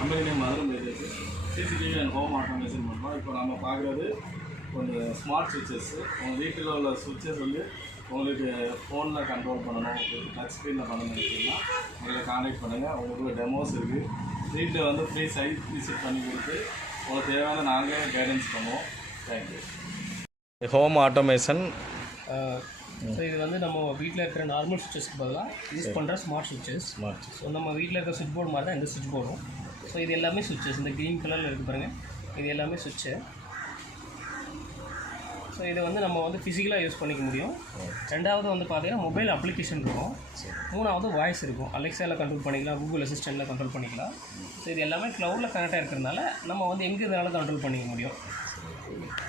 Company name Madurai majors CCTV and home automation பண்ணுறோம் இப்போ நம்ம பார்க்குறது கொஞ்சம் ஸ்மார்ட் சுவிச்சஸ் உங்கள் வீட்டில் உள்ள சுவிச்சஸ் வந்து உங்களுக்கு ஃபோனில் கண்ட்ரோல் பண்ணணும் டச் ஸ்க்ரீனில் பண்ணணும் அப்படின்னா உங்களை கான்டாக்ட் பண்ணுங்கள் உங்களுக்கு டெமோஸ் இருக்குது வீட்டில் வந்து ஃப்ரீ சைட் விசிட் பண்ணி கொடுத்து உங்களுக்கு தேவையான நாங்கள் கைடன்ஸ் பண்ணுவோம். தேங்க்யூ ஹோம் ஆட்டோமேஷன் ஸோ இது வந்து நம்ம வீட்டில் இருக்கிற நார்மல் சுவிச்சஸ்க்கு பதிலாக யூஸ் பண்ணுற ஸ்மார்ட் சுவிச்சஸ் ஸ்மார்ட் ஸோ நம்ம வீட்டில் இருக்கிற சுவிட்ச் போர்டு மாதிரி தான் இந்த சுவிட்ச் போர்டும் ஸோ இது எல்லாமே சுவிட்சஸ் இந்த க்ரீன் கலரில் இருக்குது பாருங்கள் இது எல்லாமே சுவிட்சு ஸோ இதை வந்து நம்ம வந்து ஃபிசிக்கலாக யூஸ் பண்ணிக்க முடியும். ரெண்டாவது வந்து பார்த்தீங்கன்னா மொபைல் அப்ளிகேஷன் இருக்கும். மூணாவது வாய்ஸ் இருக்கும். அலெக்ஸாவில் கண்ட்ரோல் பண்ணிக்கலாம். கூகுள் அசிஸ்டண்ட்டில் கண்ட்ரோல் பண்ணிக்கலாம். ஸோ இது எல்லாமே க்ளவுடில் கனெக்டாக இருக்கிறதுனால நம்ம வந்து எங்கே இருந்தாலும் கண்ட்ரோல் பண்ணிக்க முடியும்.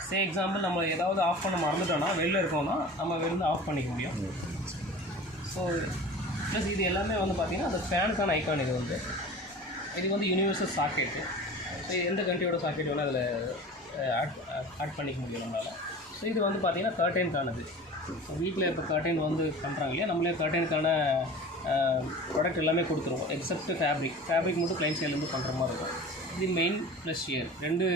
சே எக்ஸாம்பிள் நம்ம ஏதாவது ஆஃப் பண்ண மறந்துட்டோம்னா வெளில இருக்கோம்னா நம்ம வெளில ஆஃப் பண்ணிக்க முடியும். ஸோ ப்ளஸ் இது எல்லாமே வந்து பார்த்திங்கன்னா அந்த ஃபேனுக்கான ஐக்கான் இது வந்து. இது வந்து யூனிவர்சல் சாக்கெட்டு ஸோ எந்த கண்ட்ரியோட சாக்கெட் வேணால் அதில் ஆட் ஆட் பண்ணிக்க முடியும் நம்மளால். ஸோ இது வந்து பார்த்திங்கன்னா கர்டைனுக்கானது ஸோ வீட்டில் இப்போ கர்டைன் வந்து பண்ணுறாங்க இல்லையா? நம்மளே கர்டைனுக்கான ப்ராடக்ட் எல்லாமே கொடுத்துருவோம். எக்ஸப்ட் ஃபேப்ரிக் ஃபேப்ரிக் மட்டும் கிளைண்ட் சைட்லேருந்து பண்ணுற மாதிரி இருக்கும். இது மெயின் ப்ளஸ் இயர் ரெண்டு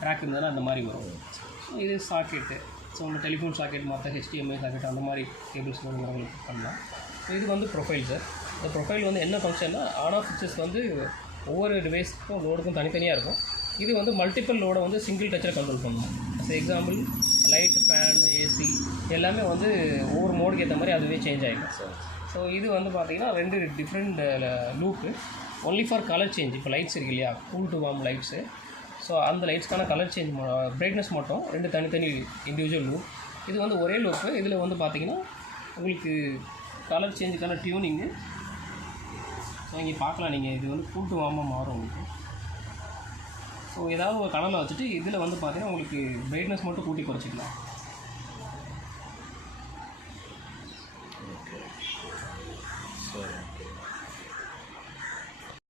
ட்ராக் இருந்ததுன்னா அந்த மாதிரி வரும். ஸோ இது சாக்கெட்டு ஸோ நம்ம டெலிஃபோன் சாக்கெட் மற்ற ஹெச்டிஎம்ஐ சாக்கெட் அந்த மாதிரி கேபிள்ஸ் வேணுங்கிறவங்களுக்கு பண்ணலாம். இது வந்து ப்ரொஃபைல் சார் இந்த ப்ரொஃபைல் வந்து என்ன ஃபங்க்ஷன்னா ஆன் ஆஃப் சுவிச்சஸ் வந்து ஒவ்வொரு டிவைஸ்க்கும் லோடுக்கும் தனித்தனியாக இருக்கும். இது வந்து மல்டிபிள் லோடை வந்து சிங்கிள் டச்சில் கண்ட்ரோல் பண்ணணும் for example light fan AC எல்லாமே வந்து ஒவ்வொரு மோடுக்கு ஏற்ற மாதிரி அதுவே சேஞ்ச் ஆகிடும் ஸோ இது வந்து பார்த்தீங்கன்னா ரெண்டு different loop only for colour change இப்போ லைட்ஸ் இருக்கு இல்லையா? Cool to warm lights so அந்த லைட்ஸ்க்கான கலர் சேஞ்ச் பிரைட்னஸ் மட்டும் ரெண்டு தனித்தனி இண்டிவிஜுவல் லூப் இது வந்து ஒரே லூப்பு இதில் வந்து பார்த்தீங்கன்னா உங்களுக்கு கலர் சேஞ்சுக்கான டியூனிங்கு வாங்கி பார்க்கலாம். நீங்கள் இது வந்து கூட்டு வாமல் மாறும் உங்களுக்கு. ஸோ ஏதாவது ஒரு கலரில் வச்சுட்டு இதில் வந்து பார்த்தீங்கன்னா உங்களுக்கு பிரைட்னஸ் மட்டும் கூட்டி குறைச்சிக்கலாம்.